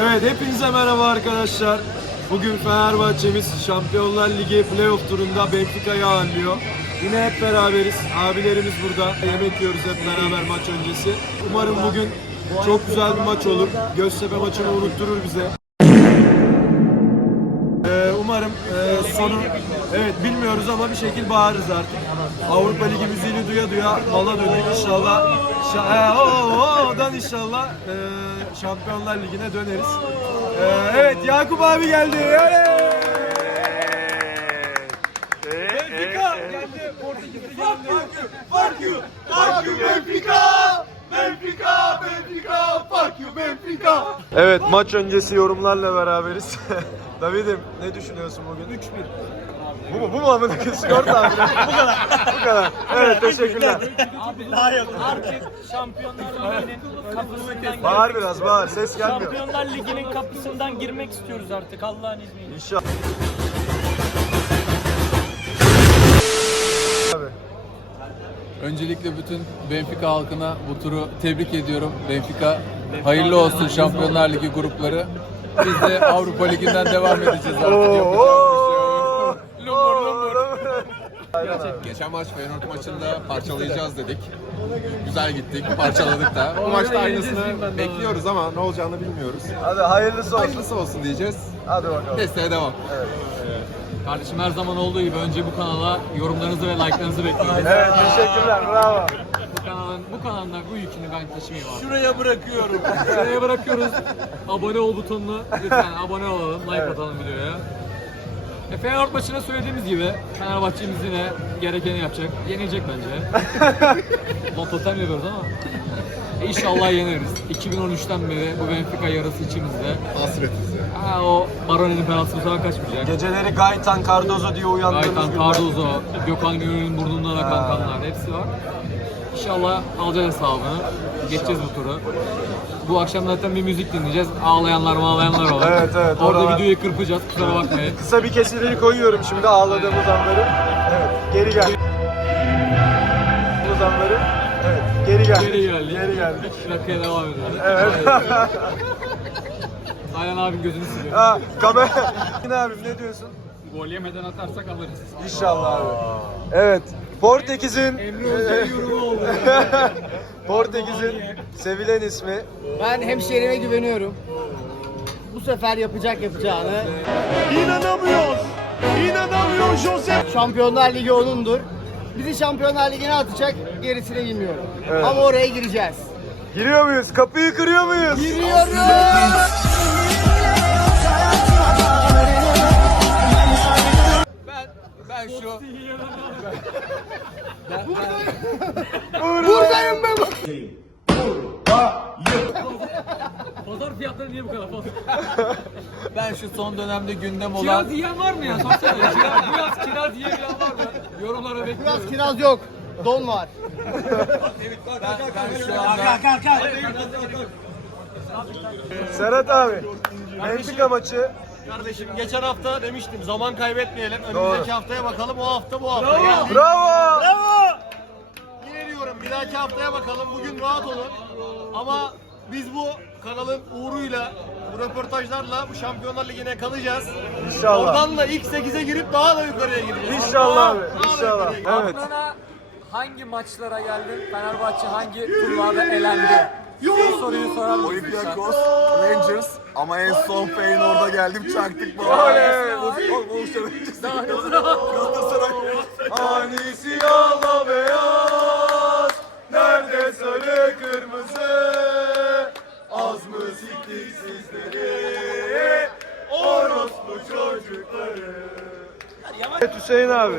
Evet hepinize merhaba arkadaşlar. Bugün Fenerbahçe'miz Şampiyonlar Ligi playoff turunda Benfica'yı ağırlıyor. Yine hep beraberiz. Abilerimiz burada. Yemek yiyoruz hep beraber maç öncesi. Umarım bugün çok güzel bir maç olur. Göztepe maçını unutturur bize. Ee, umarım e, sonu evet bilmiyoruz ama bir şekil bağırırız artık. Avrupa Ligi müziğini duya duya bala döndük inşallah. Şa- e, o, odan inşallah e, Şampiyonlar Ligi'ne döneriz. E, evet Yakup abi geldi. Oley! Benfica geldi. Portekiz'e geldi. Fuck you, fuck you Benfica. Benfica, Benfica, fuck you Benfica. Evet maç öncesi yorumlarla beraberiz. David'im ne düşünüyorsun bugün? 3-1. Bu mu? Bu mu amına koyayım? Skor tahmini. Bu kadar. Bu kadar. Evet teşekkürler. Daha yok. Artık Şampiyonlar Ligi'nin kapısından Bağır biraz bağır. Ses gelmiyor. Şampiyonlar Ligi'nin kapısından girmek istiyoruz artık Allah'ın izniyle. İnşallah. Abi. Öncelikle bütün Benfica halkına bu turu tebrik ediyorum. Benfica hayırlı olsun Şampiyonlar Ligi grupları. Biz de Avrupa Ligi'nden devam edeceğiz artık. Geçen maç Feyenoord maçında parçalayacağız dedik. Güzel gittik, parçaladık da. Bu maçta aynısını bekliyoruz ama ne olacağını bilmiyoruz. Hadi hayırlısı olsun. Hayırlısı olsun diyeceğiz. Hadi bakalım. Desteğe devam. Kardeşim her zaman olduğu gibi önce bu kanala yorumlarınızı ve like'larınızı bekliyoruz. Evet teşekkürler. Bravo. Bu kanalın bu kanalda bu yükünü ben taşımayayım abi. Şuraya bırakıyorum. Şuraya bırakıyoruz. Abone ol butonunu. Lütfen abone olalım, like atalım videoya. E, Feyenoord maçına söylediğimiz gibi Fenerbahçe'miz yine gerekeni yapacak. Yenilecek bence. Totem yapıyoruz ama. E, inşallah yeneriz. 2013'ten beri bu Benfica yarısı içimizde. Hasretiz ya. Ha, o Barone'nin penaltısı sefer kaçmayacak. Geceleri Gaytan Cardozo diye uyandığımız Gaytan, günler. Cardozo, Gökhan Gönül'ün burnundan akan kanlar hepsi var. İnşallah alacağız hesabını. Geçeceğiz bu turu. Bu akşam zaten bir müzik dinleyeceğiz. Ağlayanlar ağlayanlar olur. Evet, evet, Orada oralar- videoyu kırpacağız. Kusura bakmayın. Kısa bir kesitini koyuyorum şimdi ağladığımız anları. Evet, geri gel. Ağladığımız anları. Evet, geri gel. Geri geldik. Geri geldik. Rakıya devam ediyoruz. Evet. Ayhan abim gözünü siliyor. ha, kamera. Abim ne diyorsun? Gol yemeden atarsak alırız. İnşallah abi. Evet. Portekiz'in Portekiz'in sevilen ismi. Ben hemşehrime güveniyorum. Bu sefer yapacak yapacağını. İnanamıyor. İnanamıyor Jose. Şampiyonlar Ligi onundur. Bizi Şampiyonlar Ligi'ne atacak gerisini bilmiyorum. Evet. Ama oraya gireceğiz. Giriyor muyuz? Kapıyı kırıyor muyuz? Giriyoruz. Ben şu... Buradayım ben. Pazar fiyatları niye bu kadar fazla? ben şu son dönemde gündem olan... Kiraz yiyen var mı ya? Sorsana. Kiraz, biraz kiraz yiyen var mı? Yorumlara bekliyorum. Biraz kiraz yok. Don var. Ben, ben şu anda... Serhat abi. Benfica maçı. Kardeşim geçen hafta demiştim zaman kaybetmeyelim. Doğru. Önümüzdeki haftaya bakalım. O hafta bu hafta. Yani Bravo. yine diyorum bir dahaki haftaya bakalım. Bugün rahat olun. Ama biz bu kanalın uğruyla bu röportajlarla bu Şampiyonlar Ligi'ne kalacağız. İnşallah. Oradan da ilk 8'e girip daha da yukarıya gideceğiz. İnşallah abi. İnşallah. Evet. Aklına hangi maçlara geldin? Fenerbahçe hangi turlarda elendi? Bu soruyu sorar mısın? Olympiakos, Rangers ama en son Feyenoord'a geldim çaktık bu. Oley. Hani siyahla beyaz Nerede sarı kırmızı Az mı siktik sizleri Orospu çocukları Evet Hüseyin abi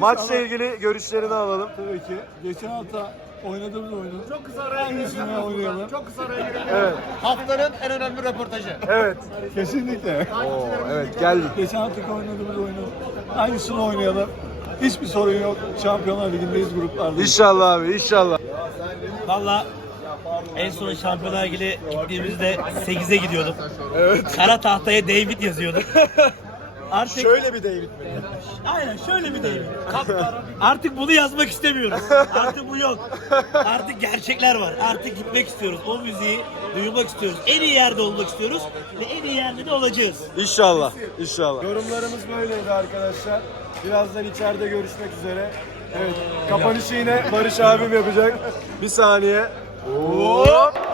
Maçla ilgili görüşlerini alalım. Tabii ki. Geçen hafta oynadığımız oyunu çok kısa araya aynısını oynayalım. Çok kısa araya girelim. Evet, Haftanın en önemli röportajı. evet. Kesinlikle. Oo, evet geldik. Geçen haftaki oynadığımız oyunu aynısını oynayalım. Hiçbir sorun yok. Şampiyonlar Ligi'ndeyiz gruplarda. İnşallah abi, inşallah. Valla en son Şampiyonlar Ligi'ne gittiğimizde 8'e gidiyorduk. Evet. Kara tahtaya David yazıyorduk. Artık Şöyle bir David mi? aynen şöyle bir David. Artık bunu yazmak istemiyoruz. Artık bu yok. Artık gerçekler var. Artık gitmek istiyoruz. O müziği duyurmak istiyoruz. En iyi yerde olmak istiyoruz ve en iyi yerde de olacağız. İnşallah. İnşallah. Yorumlarımız böyleydi arkadaşlar. Birazdan içeride görüşmek üzere. Evet, kapanışı yine Barış abim yapacak. Bir saniye. Hop.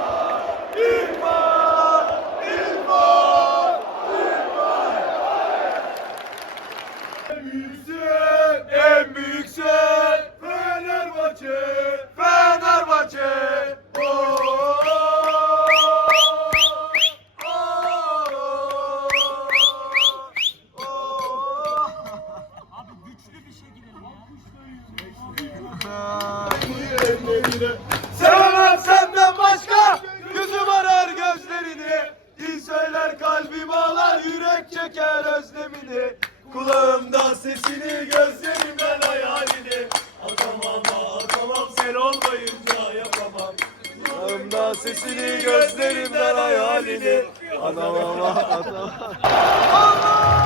Sevemem senden başka. Gözüm arar gözlerini Dil söyler kalbim ağlar Yürek çeker özlemini. Kulağımda sesini Gözlerimden hayalini. Atamam atamam Sen olmayınca yapamam. Kulağımda sesini Gözlerimden hayalini. Atamam atamam Sanki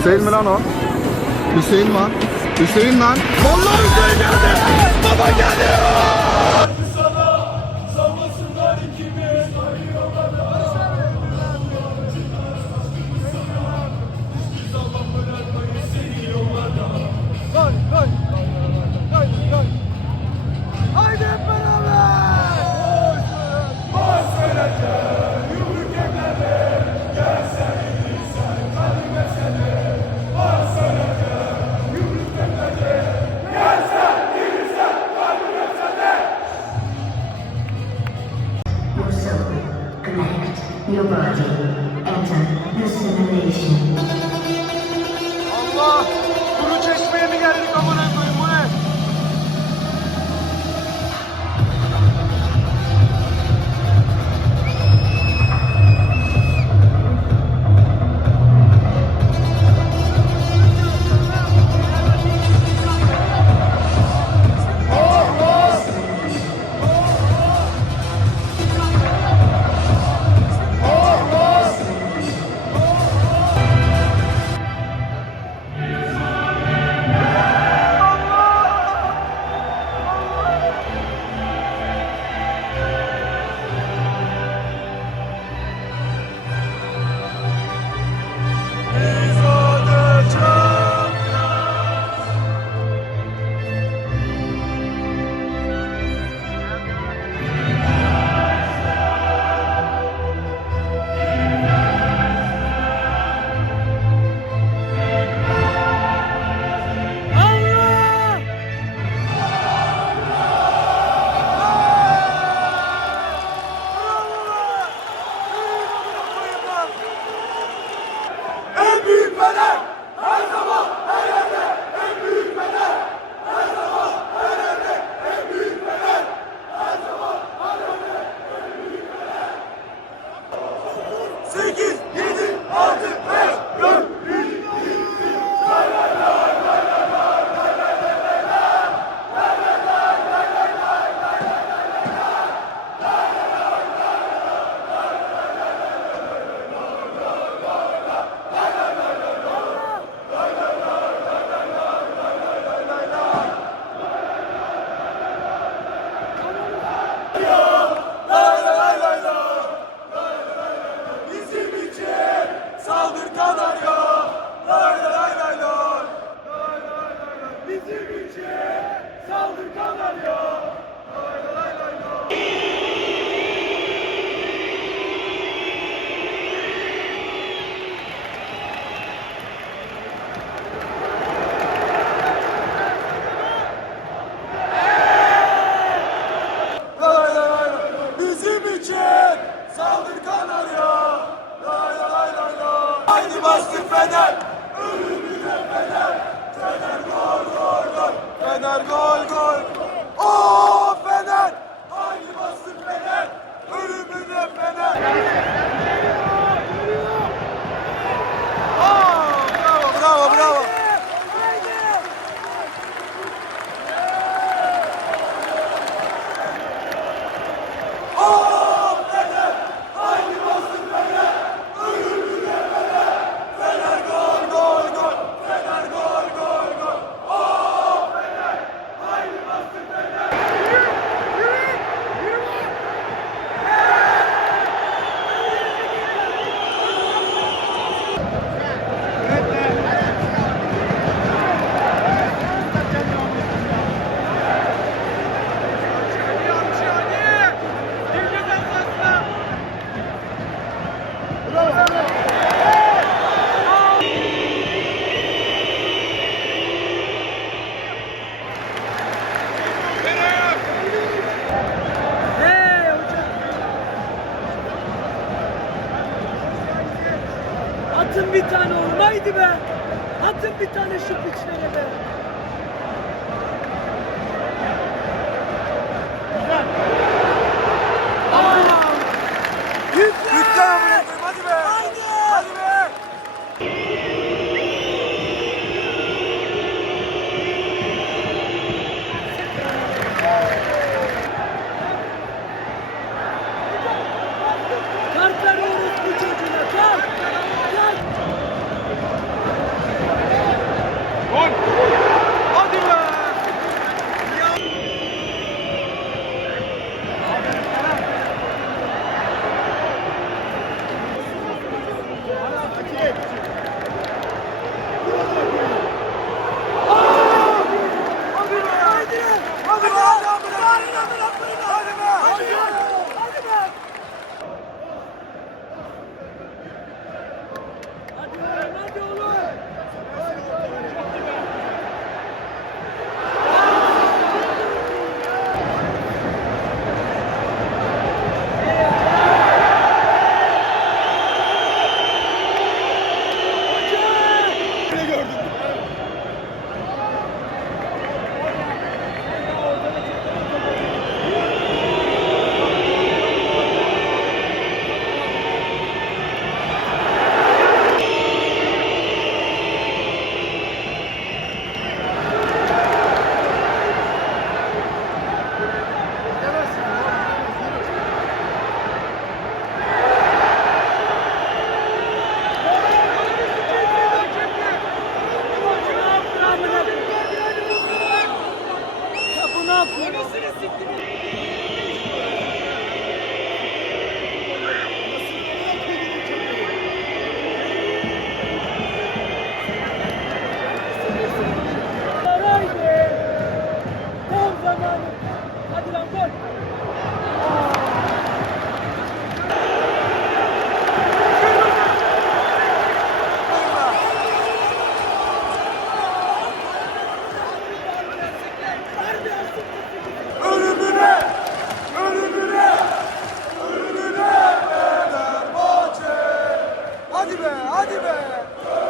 Hüseyin mi lan o? Hüseyin lan. Hüseyin lan. Vallahi Hüseyin geldi. Baba geldi. Atın bir tane olmaydı be. Atın bir tane şu piçlere be. Hadi be, hadi be.